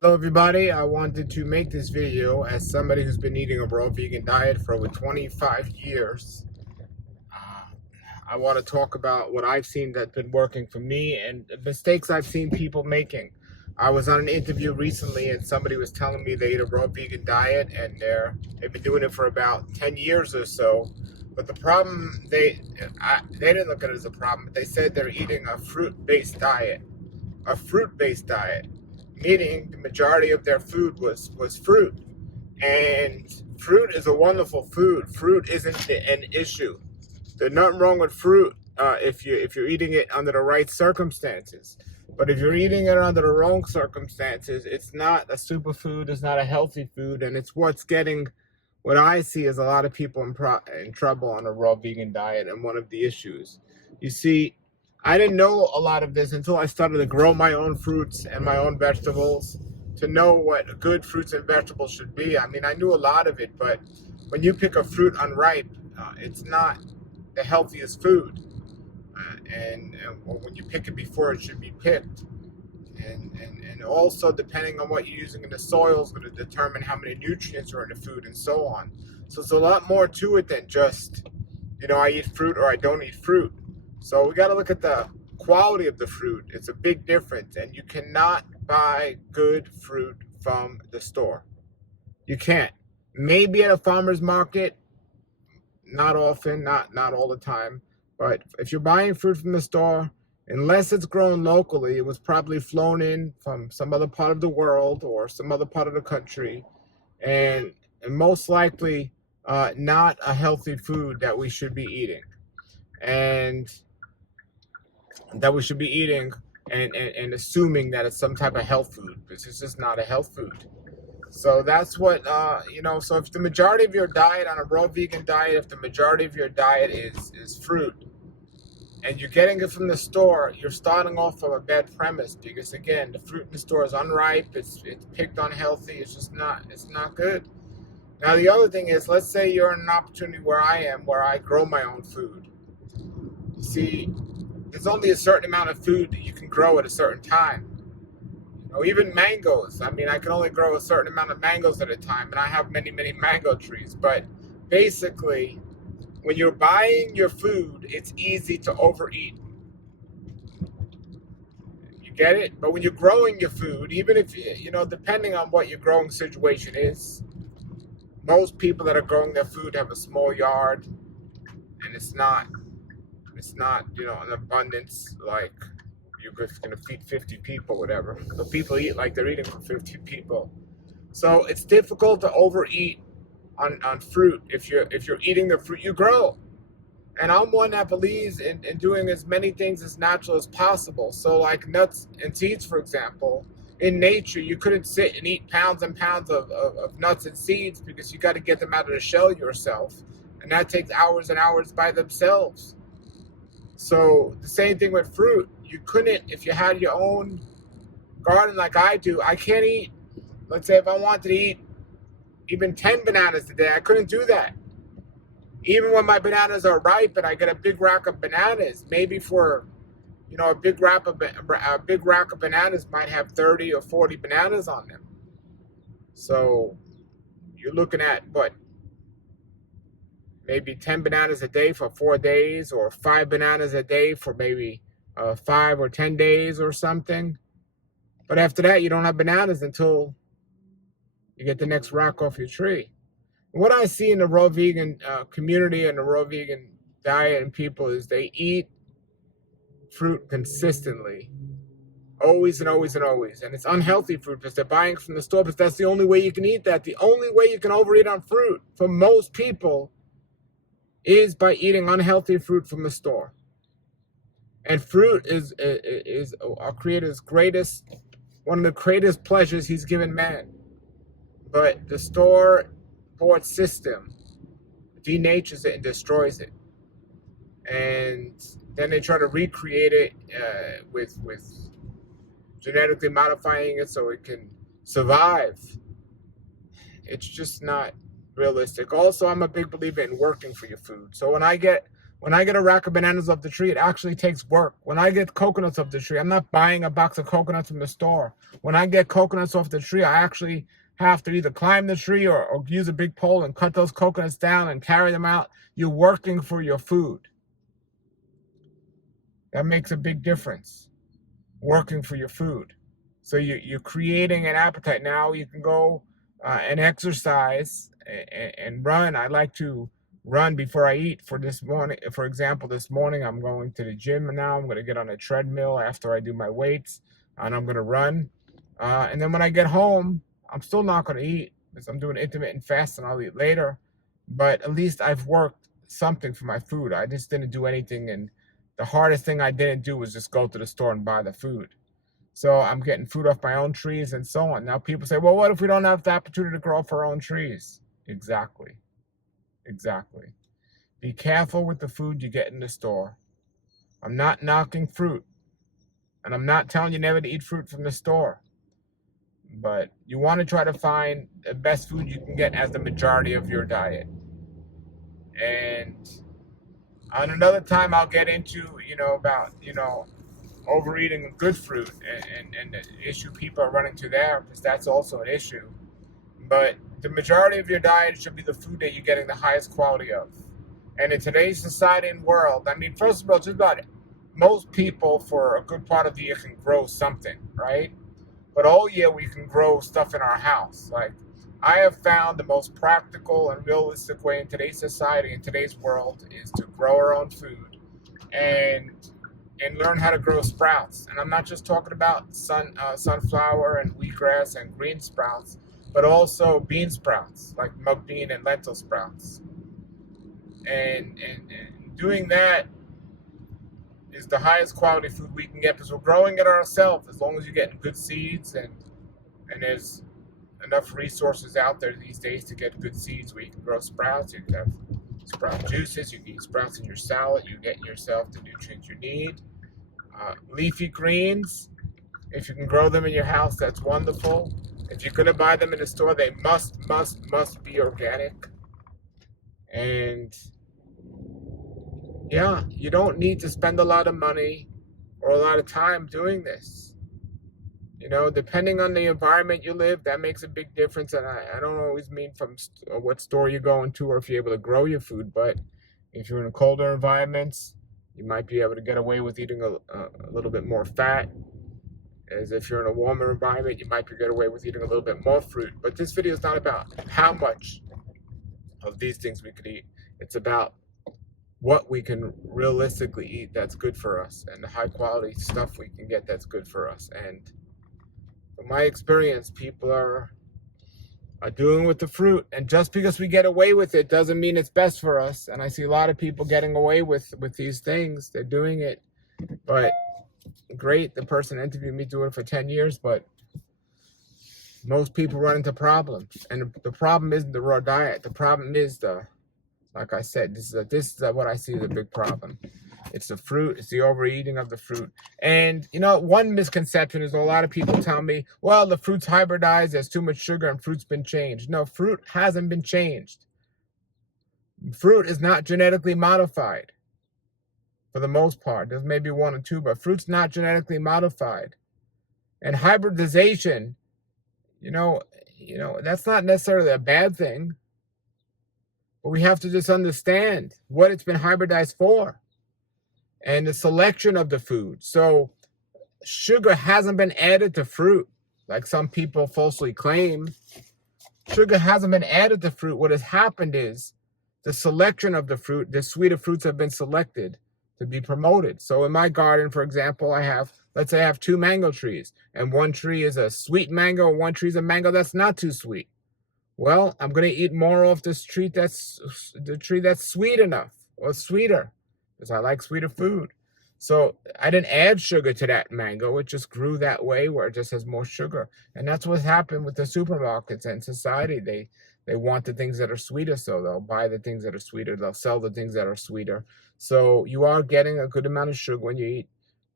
Hello everybody, I wanted to make this video as somebody who's been eating a raw vegan diet for over 25 years. Uh, I want to talk about what I've seen that's been working for me and the mistakes I've seen people making. I was on an interview recently and somebody was telling me they eat a raw vegan diet and they've been doing it for about 10 years or so. But the problem, they didn't look at it as a problem, but they said they're eating a fruit-based diet. A fruit-based diet, meaning the majority of their food was fruit. And fruit is a wonderful food. Fruit isn't an issue. There's nothing wrong with fruit if you're eating it under the right circumstances. But if you're eating it under the wrong circumstances, it's not a superfood, it's not a healthy food, and it's what's getting what I see is a lot of people in trouble on a raw vegan diet, and one of the issues. You see, I didn't know a lot of this until I started to grow my own fruits and my own vegetables to know what good fruits and vegetables should be. I mean, I knew a lot of it, but when you pick a fruit unripe, it's not the healthiest food. And when you pick it before it should be picked. And also, depending on what you're using in the soil is going to determine how many nutrients are in the food and so on. So it's a lot more to it than just, I eat fruit or I don't eat fruit. So we got to look at the quality of the fruit. It's a big difference, and you cannot buy good fruit from the store. You can't. Maybe at a farmer's market, not often, not all the time. But if you're buying fruit from the store, unless it's grown locally, it was probably flown in from some other part of the world or some other part of the country, and most likely not a healthy food that we should be eating. And that we should be eating and assuming that it's some type of health food. This is just not a health food. So that's what, so if the majority of your diet on a raw vegan diet, if the majority of your diet is fruit, and you're getting it from the store, you're starting off from a bad premise because, again, the fruit in the store is unripe, it's picked unhealthy, it's not good. Now, the other thing is, let's say you're in an opportunity where I am, where I grow my own food. You see, there's only a certain amount of food that you can grow at a certain time. Even mangoes. I mean, I can only grow a certain amount of mangoes at a time, and I have many, many mango trees. But basically, when you're buying your food, it's easy to overeat. You get it? But when you're growing your food, even if, depending on what your growing situation is, most people that are growing their food have a small yard, and it's not, an abundance like you're just going to feed 50 people, whatever. So people eat like they're eating for 50 people. So it's difficult to overeat on fruit if you're eating the fruit you grow. And I'm one that believes in doing as many things as natural as possible. So like nuts and seeds, for example, in nature, you couldn't sit and eat pounds and pounds of nuts and seeds because you got to get them out of the shell yourself. And that takes hours and hours by themselves. So the same thing with fruit. You couldn't, if you had your own garden like I do, I can't eat, let's say if I wanted to eat even 10 bananas a day, I couldn't do that. Even when my bananas are ripe and I get a big rack of bananas, maybe for, a big rack of bananas might have 30 or 40 bananas on them. So you're looking at, maybe 10 bananas a day for 4 days, or 5 bananas a day for maybe 5 or 10 days or something. But after that, you don't have bananas until you get the next rock off your tree. And what I see in the raw vegan community and the raw vegan diet and people is they eat fruit consistently, always and always and always. And it's unhealthy fruit because they're buying from the store, because that's the only way you can eat that. The only way you can overeat on fruit for most people is by eating unhealthy fruit from the store. And fruit is our Creator's one of the greatest pleasures He's given man. But the store-bought system denatures it and destroys it. And then they try to recreate it with genetically modifying it so it can survive. It's just not realistic. Also, I'm a big believer in working for your food. So when I get When I get a rack of bananas off the tree, it actually takes work. When I get coconuts off the tree, I'm not buying a box of coconuts from the store. When I get coconuts off the tree, I actually have to either climb the tree or use a big pole and cut those coconuts down and carry them out. You're working for your food. That makes a big difference, working for your food. So you're creating an appetite. Now you can go and exercise and run. I like to run before I eat. For this morning, for example, this morning I'm going to the gym now. I'm going to get on a treadmill after I do my weights, and I'm going to run. And then when I get home, I'm still not going to eat because I'm doing intermittent fast and I'll eat later. But at least I've worked something for my food. I just didn't do anything, and the hardest thing I didn't do was just go to the store and buy the food. So I'm getting food off my own trees and so on. Now people say, well, what if we don't have the opportunity to grow off our own trees? Exactly. Exactly. Be careful with the food you get in the store. I'm not knocking fruit. And I'm not telling you never to eat fruit from the store. But you want to try to find the best food you can get as the majority of your diet. And on another time, I'll get into, about, overeating good fruit and the issue people are running to there, because that's also an issue. But the majority of your diet should be the food that you're getting the highest quality of. And in today's society and world, I mean, first of all, just about most people for a good part of the year can grow something, right? But all year we can grow stuff in our house. Like, I have found the most practical and realistic way in today's society, in today's world, is to grow our own food and learn how to grow sprouts. And I'm not just talking about sunflower and wheatgrass and green sprouts, but also bean sprouts, like mung bean and lentil sprouts. And doing that is the highest quality food we can get, because we're growing it ourselves. As long as you're getting good seeds and there's enough resources out there these days to get good seeds where you can grow sprouts. You can have sprout juices, you can eat sprouts in your salad, you get yourself the nutrients you need. Leafy greens, if you can grow them in your house, that's wonderful. If you're going to buy them in the store, they must be organic. And yeah, you don't need to spend a lot of money or a lot of time doing this. Depending on the environment you live, that makes a big difference. And I don't always mean from what store you're going to or if you're able to grow your food, but if you're in colder environments, you might be able to get away with eating a little bit more fat. As if you're in a warmer environment, you might be get away with eating a little bit more fruit. But this video is not about how much of these things we could eat. It's about what we can realistically eat that's good for us, and the high quality stuff we can get that's good for us. And from my experience, people are doing with the fruit, and just because we get away with it doesn't mean it's best for us. And I see a lot of people getting away with these things. They're doing it, but great, the person interviewed me doing it for 10 years, but most people run into problems. And the problem isn't the raw diet. The problem is like I said, this is what I see as a big problem. It's the fruit. It's the overeating of the fruit. And, one misconception is a lot of people tell me, well, the fruit's hybridized, there's too much sugar, and fruit's been changed. No, fruit hasn't been changed. Fruit is not genetically modified for the most part. There's maybe one or two, but fruit's not genetically modified. And hybridization, that's not necessarily a bad thing. But we have to just understand what it's been hybridized for and the selection of the food. So sugar hasn't been added to fruit like some people falsely claim. Sugar hasn't been added to fruit. What has happened is the selection of the fruit, the sweeter fruits have been selected to be promoted. So in my garden, for example, let's say I have 2 mango trees, and one tree is a sweet mango, and one tree is a mango that's not too sweet. Well, I'm going to eat more of this tree that's sweet enough or sweeter, because I like sweeter food. So I didn't add sugar to that mango. It just grew that way where it just has more sugar. And that's what happened with the supermarkets and society. They want the things that are sweeter, so they'll buy the things that are sweeter. They'll sell the things that are sweeter. So you are getting a good amount of sugar when you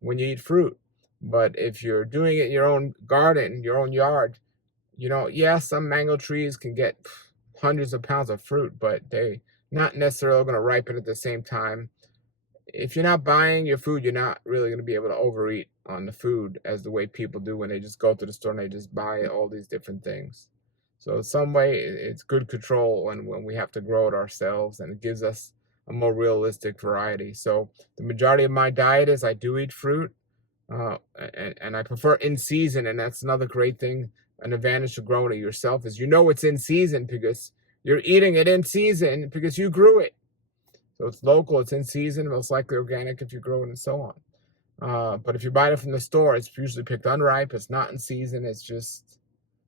eat fruit. But if you're doing it in your own garden, your own yard, some mango trees can get hundreds of pounds of fruit, but they not necessarily going to ripen at the same time. if you're not buying your food, you're not really going to be able to overeat on the food as the way people do when they just go to the store and they just buy all these different things. So in some way, it's good control when we have to grow it ourselves, and it gives us a more realistic variety. So the majority of my diet is I do eat fruit, and I prefer in season, and that's another great thing. An advantage to growing it yourself is it's in season because you're eating it in season because you grew it. So it's local, it's in season, most likely organic if you grow it, and so on. But if you buy it from the store, it's usually picked unripe. It's not in season. It's just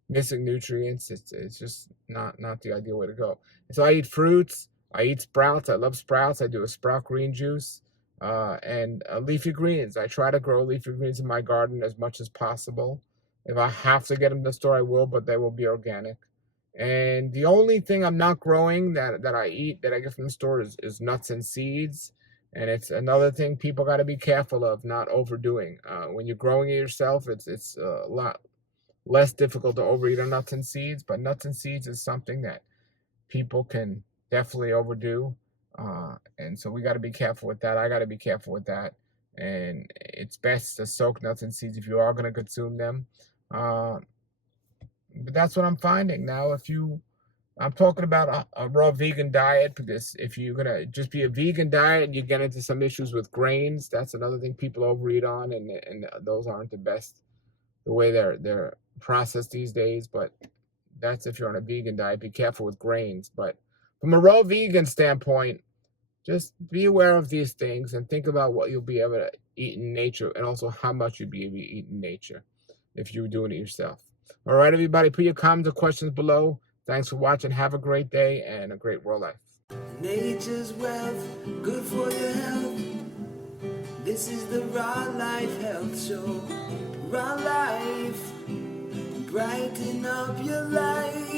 missing nutrients. It's just not the ideal way to go. And so I eat fruits. I eat sprouts. I love sprouts. I do a sprout green juice and leafy greens. I try to grow leafy greens in my garden as much as possible. If I have to get them to the store, I will, but they will be organic. And the only thing I'm not growing that I eat, that I get from the store, is nuts and seeds. And it's another thing people got to be careful of not overdoing. When you're growing it yourself, it's a lot less difficult to overeat on nuts and seeds. But nuts and seeds is something that people can definitely overdo. And so we got to be careful with that. I got to be careful with that. And it's best to soak nuts and seeds if you are going to consume them. But that's what I'm finding now. I'm talking about a raw vegan diet, because if you're going to just be a vegan diet, you get into some issues with grains. That's another thing people overeat on, and those aren't the best, the way they're processed these days. But that's if you're on a vegan diet. Be careful with grains. But from a raw vegan standpoint, just be aware of these things and think about what you'll be able to eat in nature, and also how much you'll be able to eat in nature if you're doing it yourself. All right, everybody, put your comments or questions below. Thanks for watching. Have a great day and a great raw life. Nature's wealth, good for your health. This is the Raw Life Health Show. Raw Life, brighten up your life.